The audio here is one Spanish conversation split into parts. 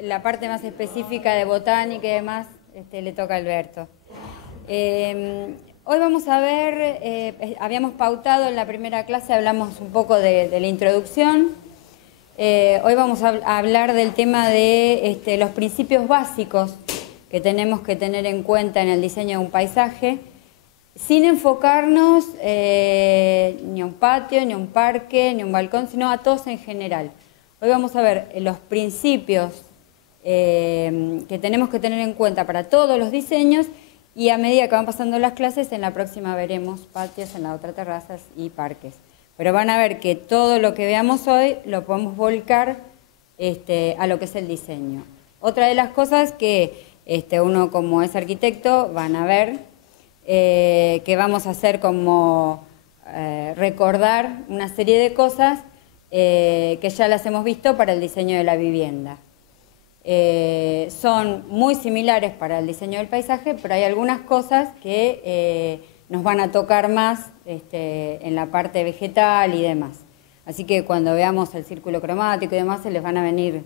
la parte más específica de botánica y demás le toca a Alberto. Hoy vamos a ver, habíamos pautado en la primera clase, hablamos un poco de la introducción. Hoy vamos a hablar del tema de los principios básicos que tenemos que tener en cuenta en el diseño de un paisaje, sin enfocarnos ni a un patio, ni a un parque, ni a un balcón, sino a todos en general. Hoy vamos a ver los principios que tenemos que tener en cuenta para todos los diseños, y a medida que van pasando las clases, en la próxima veremos patios, en la otra terrazas y parques. Pero van a ver que todo lo que veamos hoy lo podemos volcar a lo que es el diseño. Otra de las cosas que uno como es arquitecto van a ver que vamos a hacer como recordar una serie de cosas que ya las hemos visto para el diseño de la vivienda. Son muy similares para el diseño del paisaje, pero hay algunas cosas que nos van a tocar más en la parte vegetal y demás. Así que cuando veamos el círculo cromático y demás, se les van a venir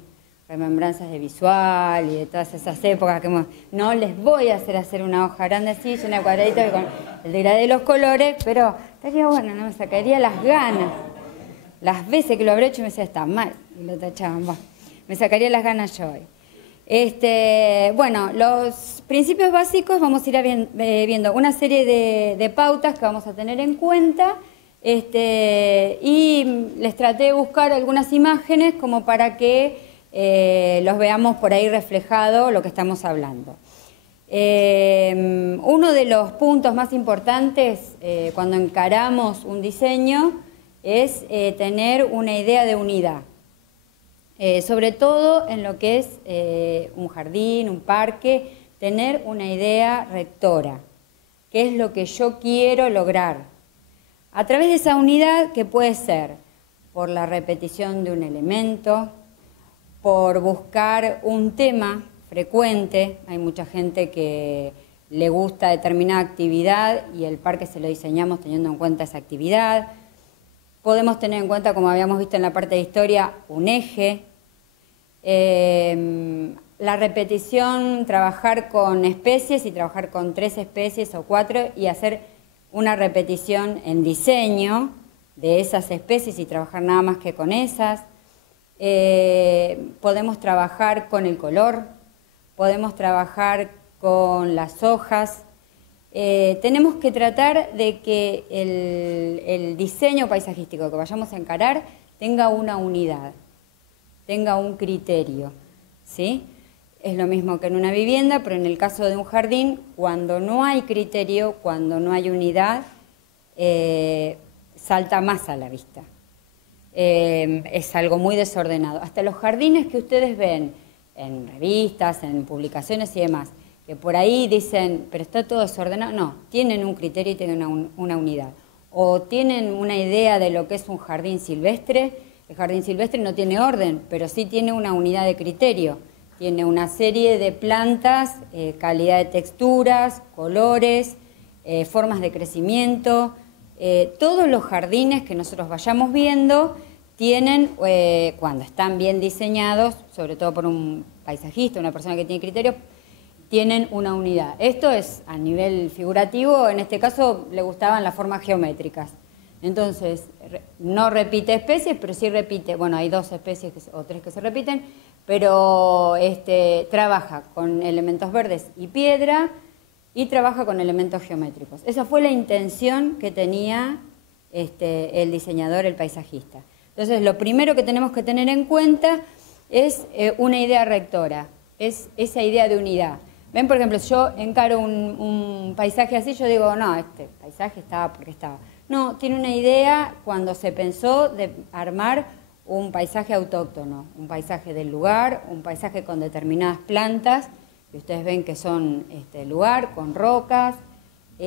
remembranzas de visual y de todas esas épocas que no les voy a hacer una hoja grande así, llena de cuadraditos con el degradé de los colores, pero estaría bueno, no me sacaría las ganas. Las veces que lo habré hecho me decía, está mal, y lo tachaban. Bueno, me sacaría las ganas yo hoy. Bueno, los principios básicos vamos a ir viendo una serie de pautas que vamos a tener en cuenta, y les traté de buscar algunas imágenes como para que los veamos por ahí reflejado lo que estamos hablando. Uno de los puntos más importantes cuando encaramos un diseño es tener una idea de unidad, sobre todo en lo que es un jardín, un parque, tener una idea rectora, qué es lo que yo quiero lograr, a través de esa unidad que puede ser por la repetición de un elemento, por buscar un tema frecuente. Hay mucha gente que le gusta determinada actividad y el parque se lo diseñamos teniendo en cuenta esa actividad. Podemos tener en cuenta, como habíamos visto en la parte de historia, un eje. La repetición, trabajar con especies y trabajar con 3 especies o 4 y hacer una repetición en diseño de esas especies y trabajar nada más que con esas. Podemos trabajar con el color, podemos trabajar con las hojas. Tenemos que tratar de que el diseño paisajístico que vayamos a encarar tenga una unidad, tenga un criterio, ¿sí? Es lo mismo que en una vivienda, pero en el caso de un jardín, cuando no hay criterio, cuando no hay unidad, salta más a la vista. Es algo muy desordenado. Hasta los jardines que ustedes ven en revistas, en publicaciones y demás, que por ahí dicen, pero está todo desordenado, no, tienen un criterio y tienen una unidad. O tienen una idea de lo que es un jardín silvestre. El jardín silvestre no tiene orden, pero sí tiene una unidad de criterio. Tiene una serie de plantas, calidad de texturas, colores, formas de crecimiento. Todos los jardines que nosotros vayamos viendo tienen, cuando están bien diseñados, sobre todo por un paisajista, una persona que tiene criterio, tienen una unidad. Esto es a nivel figurativo, en este caso le gustaban las formas geométricas. Entonces, no repite especies, pero sí repite, bueno, hay 2 especies o 3 que se repiten, pero trabaja con elementos verdes y piedra, y trabaja con elementos geométricos. Esa fue la intención que tenía el diseñador, el paisajista. Entonces, lo primero que tenemos que tener en cuenta es una idea rectora, es esa idea de unidad. Ven, por ejemplo, si yo encaro un paisaje así, yo digo, no, este paisaje estaba porque estaba. No, tiene una idea cuando se pensó de armar un paisaje autóctono, un paisaje del lugar, un paisaje con determinadas plantas, que ustedes ven que son lugar, con rocas.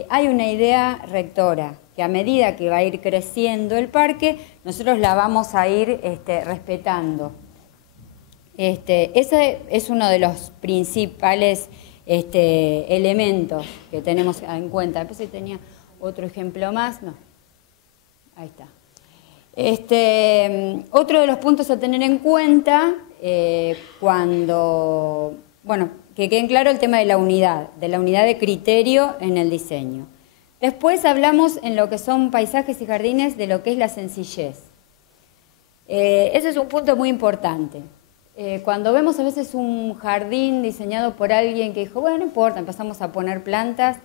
Hay una idea rectora, que a medida que va a ir creciendo el parque, nosotros la vamos a ir respetando. Ese es uno de los principales elementos que tenemos en cuenta. Después tenía otro ejemplo más, no, ahí está. Otro de los puntos a tener en cuenta bueno, que queden claro el tema de la unidad de criterio en el diseño. Después hablamos en lo que son paisajes y jardines de lo que es la sencillez. Ese es un punto muy importante. Cuando vemos a veces un jardín diseñado por alguien que dijo, bueno, no importa, empezamos a poner plantas,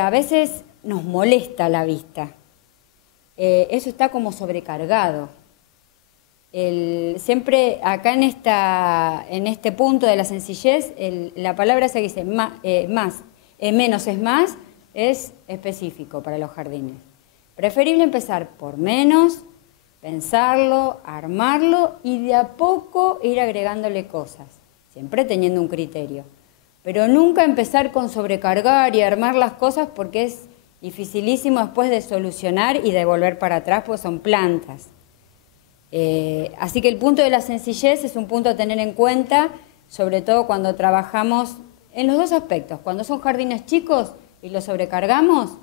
a veces nos molesta la vista. Eso está como sobrecargado. Siempre acá en este punto de la sencillez, la palabra esa que dice menos es más, es específico para los jardines. Preferible empezar por menos, pensarlo, armarlo y de a poco ir agregándole cosas, siempre teniendo un criterio. Pero nunca empezar con sobrecargar y armar las cosas porque es dificilísimo después de solucionar y de volver para atrás porque son plantas. Así que el punto de la sencillez es un punto a tener en cuenta, sobre todo cuando trabajamos en los dos aspectos. Cuando son jardines chicos y los sobrecargamos,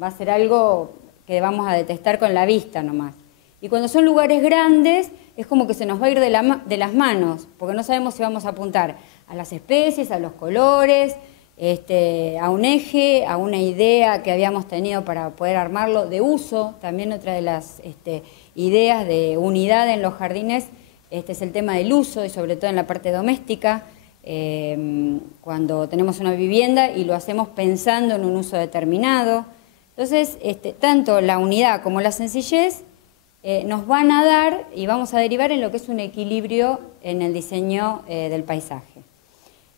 va a ser algo que vamos a detestar con la vista nomás. Y cuando son lugares grandes, es como que se nos va a ir de las manos, porque no sabemos si vamos a apuntar a las especies, a los colores, a un eje, a una idea que habíamos tenido para poder armarlo, de uso. También otra de las ideas de unidad en los jardines es el tema del uso, y sobre todo en la parte doméstica, cuando tenemos una vivienda y lo hacemos pensando en un uso determinado. Entonces, tanto la unidad como la sencillez nos van a dar y vamos a derivar en lo que es un equilibrio en el diseño del paisaje.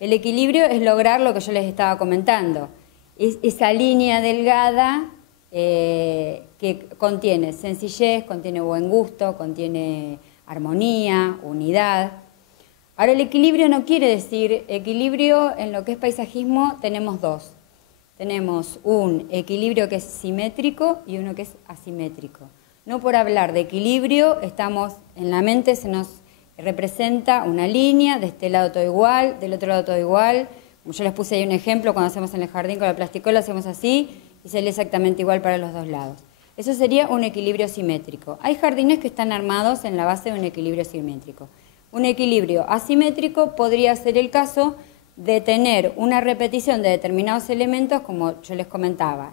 El equilibrio es lograr lo que yo les estaba comentando, esa línea delgada que contiene sencillez, contiene buen gusto, contiene armonía, unidad. Ahora, el equilibrio no quiere decir, equilibrio en lo que es paisajismo tenemos dos. Tenemos un equilibrio que es simétrico y uno que es asimétrico. No por hablar de equilibrio, en la mente se nos representa una línea, de este lado todo igual, del otro lado todo igual. Como yo les puse ahí un ejemplo, cuando hacemos en el jardín con la plasticola, hacemos así y sale exactamente igual para los dos lados. Eso sería un equilibrio simétrico. Hay jardines que están armados en la base de un equilibrio simétrico. Un equilibrio asimétrico podría ser el caso de tener una repetición de determinados elementos, como yo les comentaba,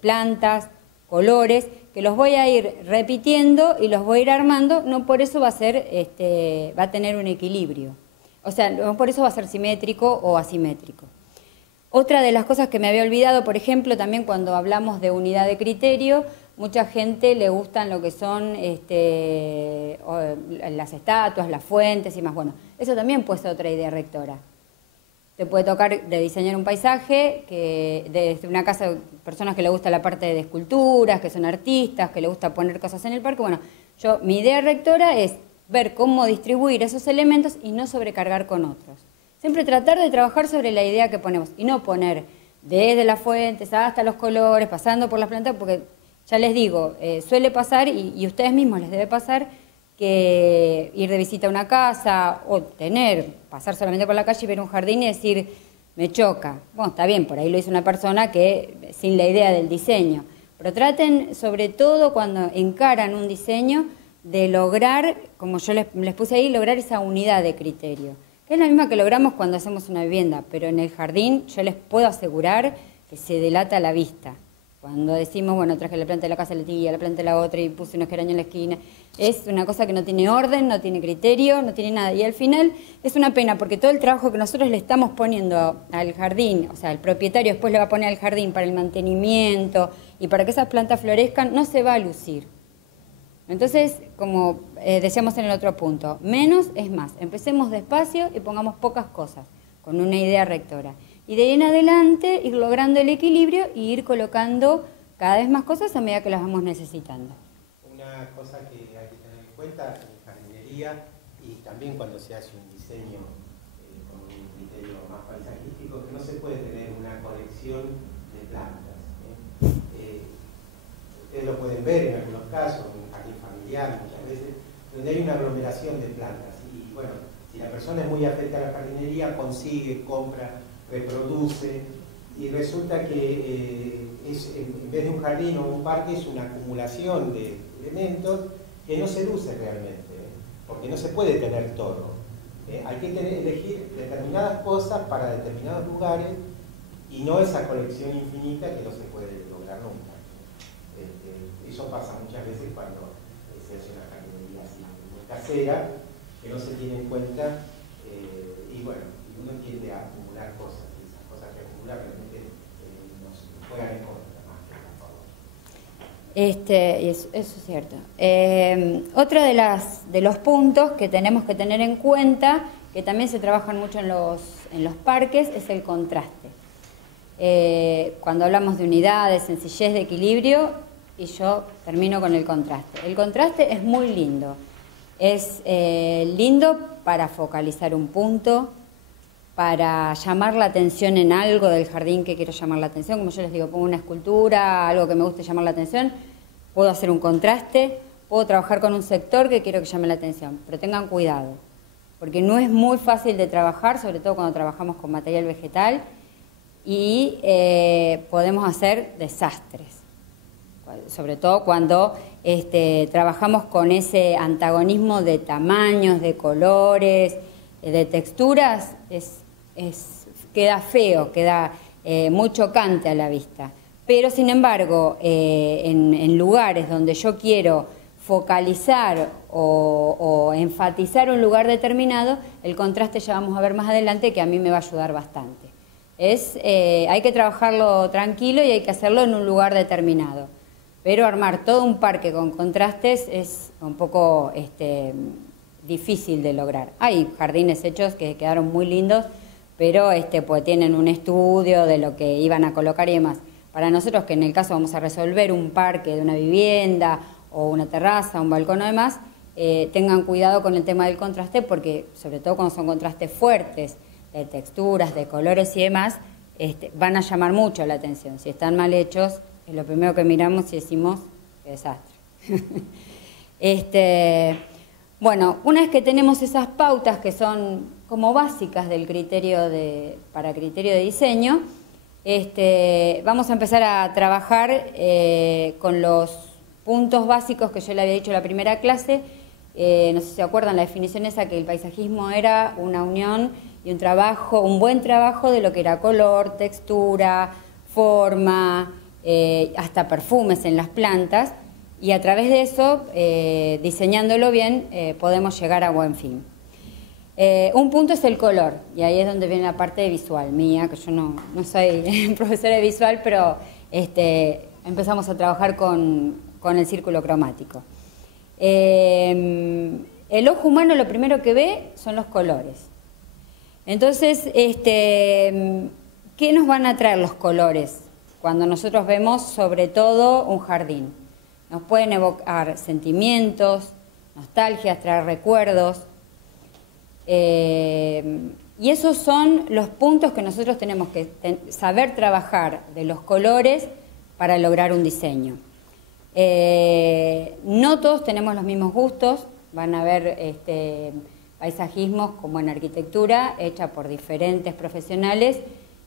plantas, colores, que los voy a ir repitiendo y los voy a ir armando, no por eso va a tener un equilibrio. O sea, no por eso va a ser simétrico o asimétrico. Otra de las cosas que me había olvidado, por ejemplo, también cuando hablamos de unidad de criterio, mucha gente le gustan lo que son las estatuas, las fuentes y más. Bueno, eso también puede ser otra idea rectora. Te puede tocar de diseñar un paisaje, desde una casa de personas que le gusta la parte de esculturas, que son artistas, que le gusta poner cosas en el parque. Bueno, mi idea rectora es ver cómo distribuir esos elementos y no sobrecargar con otros. Siempre tratar de trabajar sobre la idea que ponemos y no poner desde las fuentes hasta los colores, pasando por las plantas, porque ya les digo, suele pasar y ustedes mismos les debe pasar que ir de visita a una casa o pasar solamente por la calle y ver un jardín y decir, me choca. Bueno, está bien, por ahí lo hizo una persona que sin la idea del diseño. Pero traten, sobre todo cuando encaran un diseño, de lograr, como yo les puse ahí, lograr esa unidad de criterio. Que es la misma que logramos cuando hacemos una vivienda, pero en el jardín yo les puedo asegurar que se delata la vista. Cuando decimos, bueno, traje la planta de la casa de la tía, la planta de la otra y puse unos geranios en la esquina, es una cosa que no tiene orden, no tiene criterio, no tiene nada. Y al final es una pena porque todo el trabajo que nosotros le estamos poniendo al jardín, o sea, el propietario después le va a poner al jardín para el mantenimiento y para que esas plantas florezcan, no se va a lucir. Entonces, como decíamos en el otro punto, menos es más. Empecemos despacio y pongamos pocas cosas, con una idea rectora. Y de ahí en adelante ir logrando el equilibrio y ir colocando cada vez más cosas a medida que las vamos necesitando. Una cosa que hay que tener en cuenta en jardinería y también cuando se hace un diseño con un criterio más paisajístico, que no se puede tener una colección de plantas. Ustedes lo pueden ver en algunos casos, en un jardín familiar muchas veces, donde hay una aglomeración de plantas. Y bueno, si la persona es muy afecta a la jardinería, consigue, compra, reproduce, y resulta que en vez de un jardín o un parque, es una acumulación de elementos que no seduce realmente, porque no se puede tener todo. Hay que elegir determinadas cosas para determinados lugares y no esa colección infinita que no se puede lograr nunca. Eso pasa muchas veces cuando se hace una jardinería así, muy casera, que no se tiene en cuenta, y bueno, uno tiende a acumular cosas, y esas cosas que acumula realmente nos juegan en contra más que a favor. Eso es cierto. Otro de los puntos que tenemos que tener en cuenta, que también se trabajan mucho en los parques, es el contraste. Cuando hablamos de unidad, de sencillez, de equilibrio, y yo termino con el contraste. El contraste es muy lindo. Es lindo para focalizar un punto, para llamar la atención en algo del jardín que quiero llamar la atención. Como yo les digo, pongo una escultura, algo que me guste llamar la atención, puedo hacer un contraste, puedo trabajar con un sector que quiero que llame la atención, pero tengan cuidado, porque no es muy fácil de trabajar, sobre todo cuando trabajamos con material vegetal, y podemos hacer desastres, sobre todo cuando trabajamos con ese antagonismo de tamaños, de colores, de texturas, queda feo, queda muy chocante a la vista. Pero, sin embargo, en lugares donde yo quiero focalizar o enfatizar un lugar determinado, el contraste ya vamos a ver más adelante que a mí me va a ayudar bastante. Hay que trabajarlo tranquilo y hay que hacerlo en un lugar determinado. Pero armar todo un parque con contrastes es un poco difícil de lograr. Hay jardines hechos que quedaron muy lindos, pero pues tienen un estudio de lo que iban a colocar y demás. Para nosotros, que en el caso vamos a resolver un parque de una vivienda o una terraza, un balcón o demás, tengan cuidado con el tema del contraste, porque sobre todo cuando son contrastes fuertes, de texturas, de colores y demás, van a llamar mucho la atención. Si están mal hechos, es lo primero que miramos y decimos, qué desastre. Bueno, una vez que tenemos esas pautas que son como básicas del para criterio de diseño, vamos a empezar a trabajar con los puntos básicos que yo le había dicho en la primera clase. No sé si se acuerdan la definición esa, que el paisajismo era una unión y un buen trabajo de lo que era color, textura, forma, hasta perfumes en las plantas, y a través de eso, diseñándolo bien, podemos llegar a buen fin. Un punto es el color, y ahí es donde viene la parte visual mía, que yo no soy profesora de visual, pero empezamos a trabajar con el círculo cromático. El ojo humano lo primero que ve son los colores. Entonces, ¿qué nos van a traer los colores cuando nosotros vemos sobre todo un jardín? Nos pueden evocar sentimientos, nostalgias, traer recuerdos. Y esos son los puntos que nosotros tenemos que saber trabajar de los colores para lograr un diseño. No todos tenemos los mismos gustos, van a haber paisajismos como en arquitectura, hecha por diferentes profesionales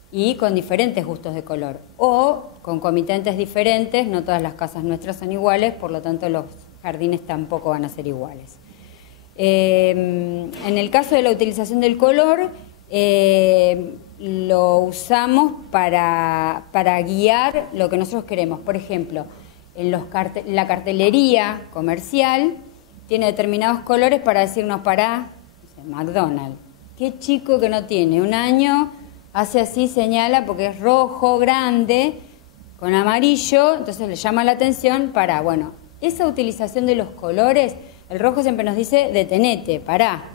y con diferentes gustos de color, o con comitentes diferentes. No todas las casas nuestras son iguales, por lo tanto los jardines tampoco van a ser iguales. En el caso de la utilización del color, lo usamos para guiar lo que nosotros queremos. Por ejemplo, en la cartelería comercial tiene determinados colores para decirnos McDonald's. Qué chico que no tiene un año, hace así, señala, porque es rojo, grande, con amarillo, entonces le llama la atención bueno, esa utilización de los colores. El rojo siempre nos dice, detenete, pará.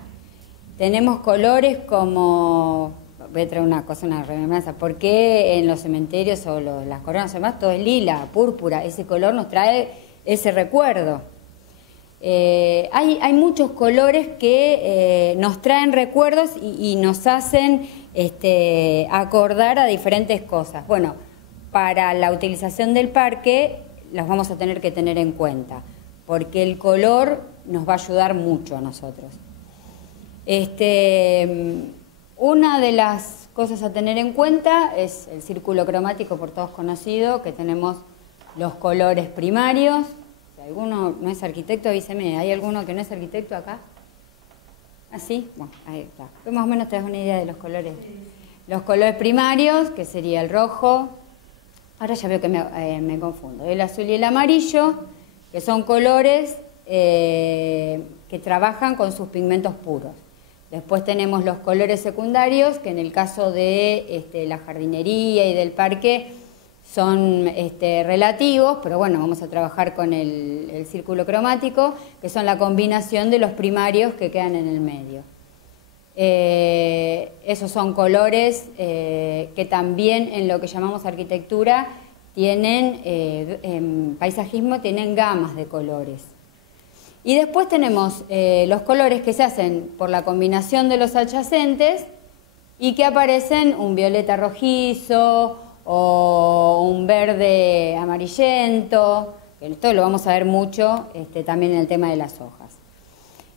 Tenemos colores como, voy a traer una remembranza, ¿por qué en los cementerios o las coronas demás todo es lila, púrpura? Ese color nos trae ese recuerdo. Hay muchos colores que nos traen recuerdos y nos hacen acordar a diferentes cosas. Bueno, para la utilización del parque las vamos a tener que tener en cuenta, porque el color nos va a ayudar mucho a nosotros. Una de las cosas a tener en cuenta es el círculo cromático por todos conocido, que tenemos los colores primarios. Si alguno no es arquitecto, avíseme. ¿Hay alguno que no es arquitecto acá? ¿Ah, sí? Bueno, ahí está. Pues más o menos te das una idea de los colores. Los colores primarios, que sería el rojo. Ahora ya veo que me confundo. El azul y el amarillo, que son colores que trabajan con sus pigmentos puros. Después tenemos los colores secundarios, que en el caso de la jardinería y del parque son relativos, pero bueno, vamos a trabajar con el círculo cromático, que son la combinación de los primarios que quedan en el medio. Esos son colores que también en lo que llamamos arquitectura tienen, en paisajismo tienen gamas de colores. Y después tenemos los colores que se hacen por la combinación de los adyacentes y que aparecen un violeta rojizo o un verde amarillento, que esto lo vamos a ver mucho también en el tema de las hojas.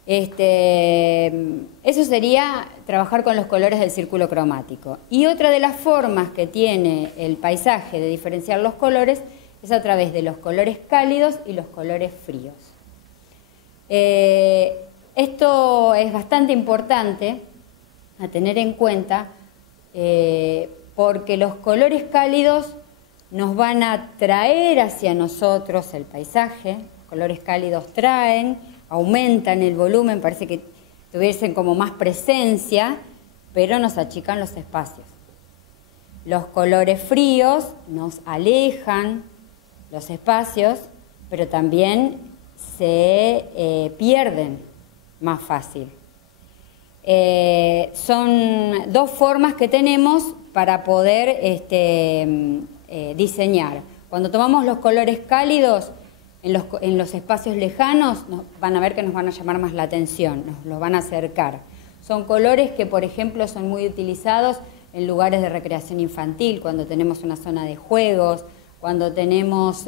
Eso sería trabajar con los colores del círculo cromático. Y otra de las formas que tiene el paisaje de diferenciar los colores es a través de los colores cálidos y los colores fríos. Esto es bastante importante a tener en cuenta porque los colores cálidos nos van a traer hacia nosotros el paisaje. Los colores cálidos traen, aumentan el volumen, parece que tuviesen como más presencia, pero nos achican los espacios. Los colores fríos nos alejan los espacios, pero también se pierden más fácil. Son dos formas que tenemos para poder diseñar. Cuando tomamos los colores cálidos en los espacios lejanos, van a ver que nos van a llamar más la atención, nos los van a acercar. Son colores que, por ejemplo, son muy utilizados en lugares de recreación infantil, cuando tenemos una zona de juegos, cuando tenemos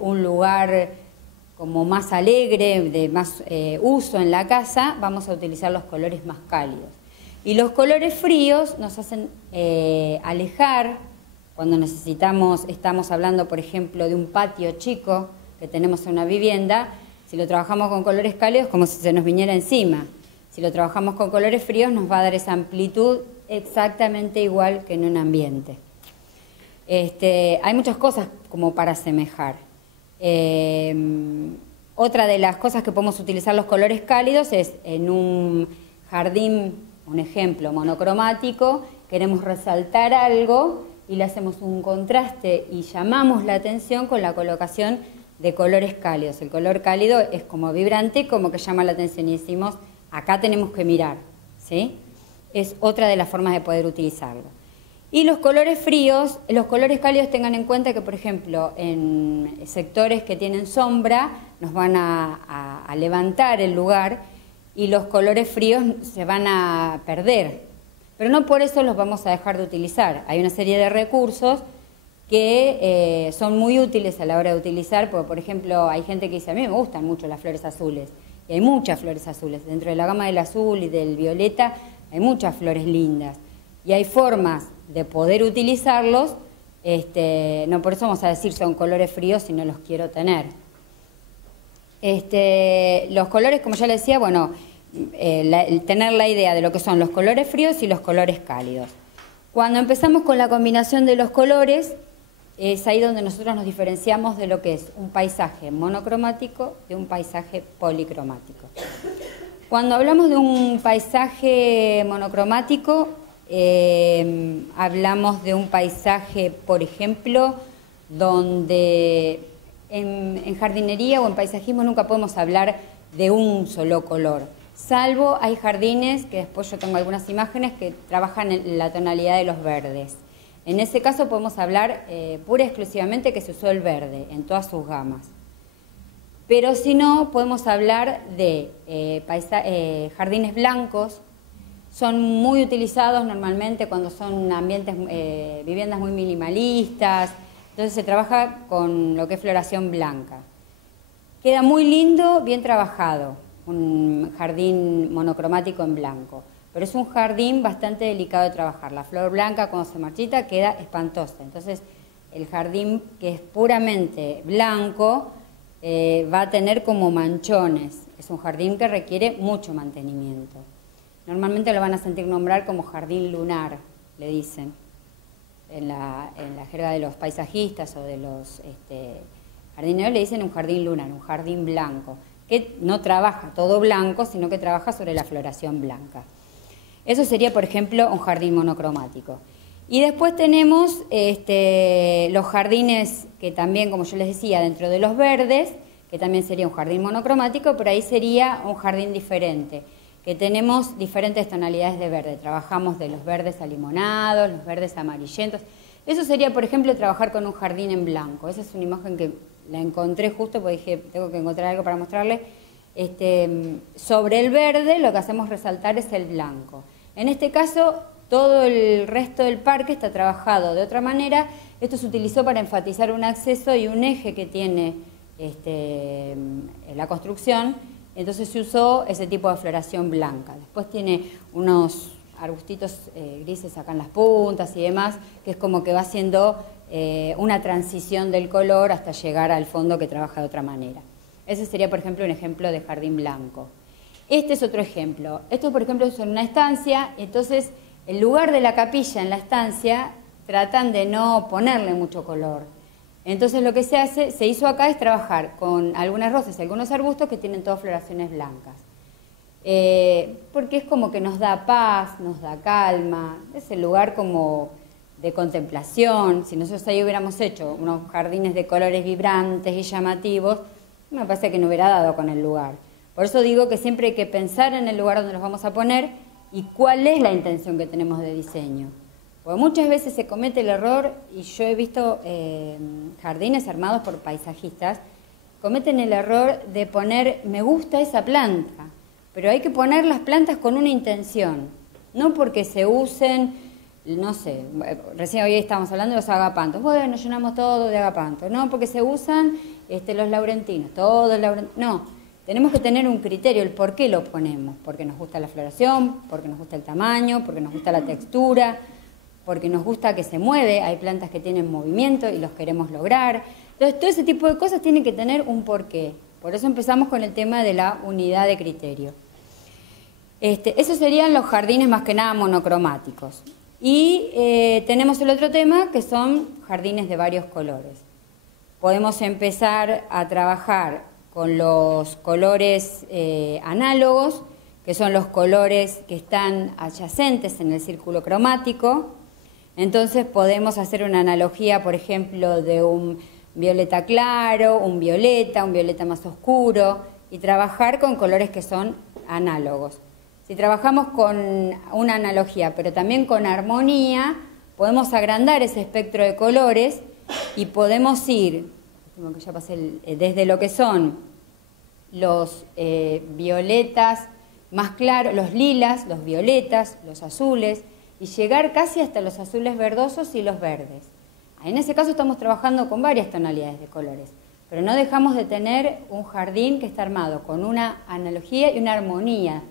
un lugar como más alegre, de más uso en la casa, vamos a utilizar los colores más cálidos. Y los colores fríos nos hacen alejar, cuando estamos hablando, por ejemplo, de un patio chico que tenemos en una vivienda. Si lo trabajamos con colores cálidos, como si se nos viniera encima. Si lo trabajamos con colores fríos, nos va a dar esa amplitud exactamente igual que en un ambiente. Hay muchas cosas como para asemejar. Otra de las cosas que podemos utilizar los colores cálidos es en un jardín, un ejemplo monocromático, queremos resaltar algo y le hacemos un contraste y llamamos la atención con la colocación de colores cálidos. El color cálido es como vibrante, como que llama la atención y decimos, acá tenemos que mirar, ¿sí? Es otra de las formas de poder utilizarlo. Y los colores fríos, los colores cálidos, tengan en cuenta que, por ejemplo, en sectores que tienen sombra, nos van a levantar el lugar y los colores fríos se van a perder. Pero no por eso los vamos a dejar de utilizar. Hay una serie de recursos que son muy útiles a la hora de utilizar, porque, por ejemplo, hay gente que dice, a mí me gustan mucho las flores azules, y hay muchas flores azules. Dentro de la gama del azul y del violeta hay muchas flores lindas, y hay formas de poder utilizarlos, no por eso vamos a decir son colores fríos si no los quiero tener. Los colores, como ya les decía, bueno, tener la idea de lo que son los colores fríos y los colores cálidos. Cuando empezamos con la combinación de los colores, es ahí donde nosotros nos diferenciamos de lo que es un paisaje monocromático de un paisaje policromático. Cuando hablamos de un paisaje monocromático, hablamos de un paisaje, por ejemplo, donde en jardinería o en paisajismo nunca podemos hablar de un solo color, salvo hay jardines, que después yo tengo algunas imágenes, que trabajan en la tonalidad de los verdes. En ese caso podemos hablar pura y exclusivamente que se usó el verde en todas sus gamas. Pero si no, podemos hablar de jardines blancos. Son muy utilizados normalmente cuando son ambientes, viviendas muy minimalistas. Entonces se trabaja con lo que es floración blanca. Queda muy lindo, bien trabajado, un jardín monocromático en blanco. pero es un jardín bastante delicado de trabajar. La flor blanca cuando se marchita queda espantosa. Entonces, el jardín que es puramente blanco va a tener como manchones. Es un jardín que requiere mucho mantenimiento. Normalmente lo van a sentir nombrar como jardín lunar, le dicen, en la jerga de los paisajistas o de los jardineros le dicen un jardín lunar, un jardín blanco, que no trabaja todo blanco, sino que trabaja sobre la floración blanca. Eso sería, por ejemplo, un jardín monocromático. Y después tenemos los jardines que también, como yo les decía, dentro de los verdes, que también sería un jardín monocromático, pero ahí sería un jardín diferente, que tenemos diferentes tonalidades de verde. Trabajamos de los verdes alimonados, los verdes amarillentos. Eso sería, por ejemplo, trabajar con un jardín en blanco. Esa es una imagen que la encontré justo porque dije, tengo que encontrar algo para mostrarles. Sobre el verde lo que hacemos resaltar es el blanco. En este caso, todo el resto del parque está trabajado de otra manera. Esto se utilizó para enfatizar un acceso y un eje que tiene la construcción. Entonces se usó ese tipo de floración blanca. Después tiene unos arbustitos grises acá en las puntas y demás, que es como que va haciendo una transición del color hasta llegar al fondo que trabaja de otra manera. Ese sería, por ejemplo, un ejemplo de jardín blanco. Este es otro ejemplo. Esto, por ejemplo, es en una estancia, entonces el lugar de la capilla en la estancia tratan de no ponerle mucho color. Entonces lo que se hizo acá es trabajar con algunas rosas y algunos arbustos que tienen todas floraciones blancas. Porque es como que nos da paz, nos da calma, es el lugar como de contemplación. Si nosotros ahí hubiéramos hecho unos jardines de colores vibrantes y llamativos, me parece que no hubiera dado con el lugar. Por eso digo que siempre hay que pensar en el lugar donde los vamos a poner y cuál es la intención que tenemos de diseño. Porque muchas veces se comete el error, y yo he visto jardines armados por paisajistas, cometen el error de poner, me gusta esa planta, pero hay que poner las plantas con una intención, no porque se usen, no sé, recién hoy estábamos hablando de los agapantos, bueno, llenamos todo de agapantos, no, porque se usan los laurentinos, todos laurentinos, no, tenemos que tener un criterio, el por qué lo ponemos, porque nos gusta la floración, porque nos gusta el tamaño, porque nos gusta la textura, porque nos gusta que se mueve, hay plantas que tienen movimiento y los queremos lograr. Entonces, todo ese tipo de cosas tienen que tener un porqué. Por eso empezamos con el tema de la unidad de criterio. Esos serían los jardines más que nada monocromáticos. Y tenemos el otro tema, que son jardines de varios colores. Podemos empezar a trabajar con los colores análogos, que son los colores que están adyacentes en el círculo cromático. Entonces podemos hacer una analogía, por ejemplo, de un violeta claro, un violeta más oscuro, y trabajar con colores que son análogos. Si trabajamos con una analogía, pero también con armonía, podemos agrandar ese espectro de colores y podemos ir, que ya pasé desde lo que son los violetas más claros, los lilas, los violetas, los azules, y llegar casi hasta los azules verdosos y los verdes. En ese caso estamos trabajando con varias tonalidades de colores, pero no dejamos de tener un jardín que está armado con una analogía y una armonía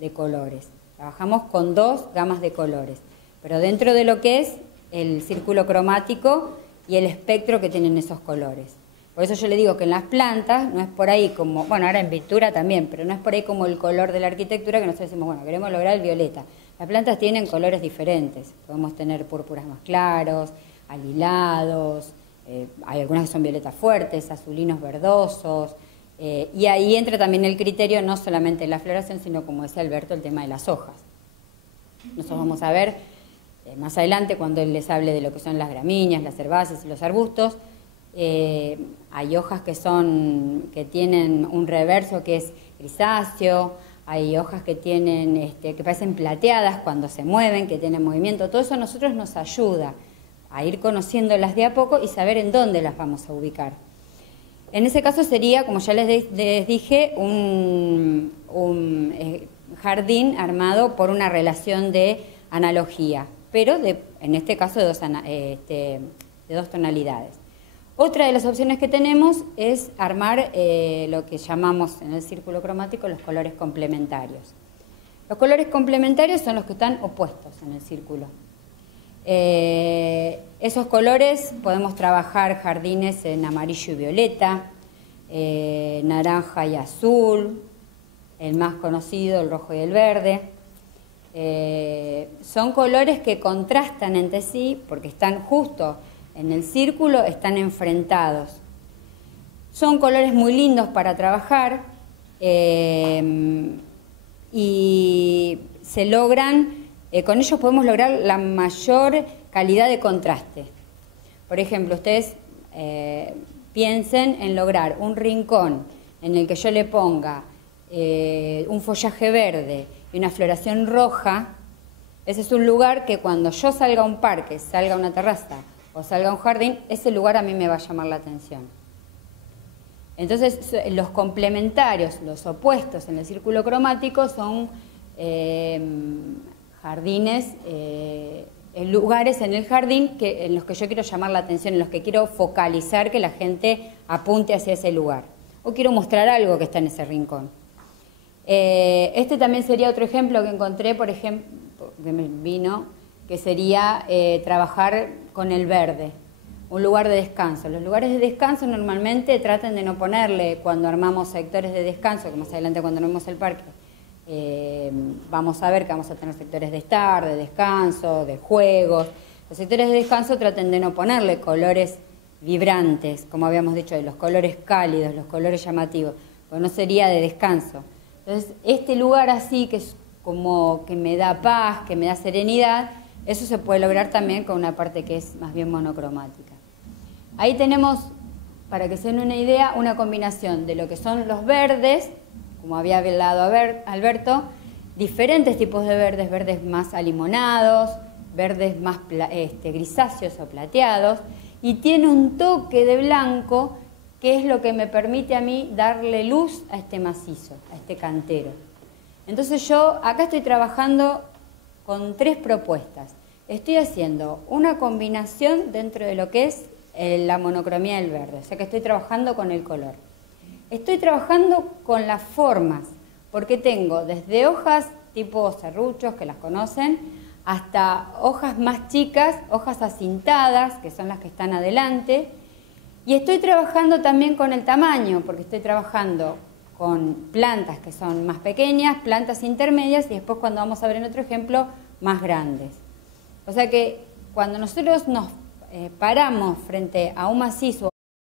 de colores. Trabajamos con dos gamas de colores, pero dentro de lo que es el círculo cromático y el espectro que tienen esos colores. Por eso yo le digo que en las plantas no es por ahí como, bueno, ahora en pintura también, pero no es por ahí como el color de la arquitectura que nosotros decimos, bueno, queremos lograr el violeta. Las plantas tienen colores diferentes, podemos tener púrpuras más claros, alilados, hay algunas que son violetas fuertes, azulinos verdosos, y ahí entra también el criterio no solamente de la floración, sino, como decía Alberto, el tema de las hojas. Nosotros vamos a ver más adelante, cuando él les hable de lo que son las gramíneas, las herbáceas y los arbustos, hay hojas que tienen un reverso que es grisáceo, hay hojas que tienen que parecen plateadas cuando se mueven, que tienen movimiento. Todo eso a nosotros nos ayuda a ir conociéndolas de a poco y saber en dónde las vamos a ubicar. En ese caso sería, como ya les dije, un jardín armado por una relación de analogía, pero en este caso de dos tonalidades. Otra de las opciones que tenemos es armar lo que llamamos en el círculo cromático los colores complementarios. Los colores complementarios son los que están opuestos en el círculo. Esos colores podemos trabajar jardines en amarillo y violeta, naranja y azul, el más conocido, el rojo y el verde. Son colores que contrastan entre sí porque están justo en el círculo, están enfrentados. Son colores muy lindos para trabajar y se logran, con ellos podemos lograr la mayor calidad de contraste. Por ejemplo, ustedes piensen en lograr un rincón en el que yo le ponga un follaje verde y una floración roja. Ese es un lugar que cuando yo salga a un parque, salga a una terraza o salga a un jardín, ese lugar a mí me va a llamar la atención. Entonces, los complementarios, los opuestos en el círculo cromático son jardines, lugares en el jardín en los que yo quiero llamar la atención, en los que quiero focalizar que la gente apunte hacia ese lugar. O quiero mostrar algo que está en ese rincón. Este también sería otro ejemplo que encontré, por ejemplo, que me vino, que sería trabajar con el verde, un lugar de descanso. Los lugares de descanso normalmente traten de no ponerle, cuando armamos sectores de descanso, que más adelante cuando armemos el parque, vamos a ver que vamos a tener sectores de estar, de descanso, de juegos. Los sectores de descanso traten de no ponerle colores vibrantes, como habíamos dicho, de los colores cálidos, los colores llamativos, porque no sería de descanso. Entonces, este lugar así, que es como que me da paz, que me da serenidad, eso se puede lograr también con una parte que es más bien monocromática. Ahí tenemos, para que se den una idea, una combinación de lo que son los verdes, como había hablado Alberto, diferentes tipos de verdes, verdes más alimonados, verdes más grisáceos o plateados, y tiene un toque de blanco que es lo que me permite a mí darle luz a este macizo, a este cantero. Entonces yo acá estoy trabajando con 3 propuestas. Estoy haciendo una combinación dentro de lo que es la monocromía del verde, o sea que estoy trabajando con el color. Estoy trabajando con las formas, porque tengo desde hojas tipo serruchos, que las conocen, hasta hojas más chicas, hojas acintadas, que son las que están adelante, y estoy trabajando también con el tamaño, porque estoy trabajando con plantas que son más pequeñas, plantas intermedias, y después cuando vamos a ver en otro ejemplo, más grandes. O sea que cuando nosotros nos paramos frente a un macizo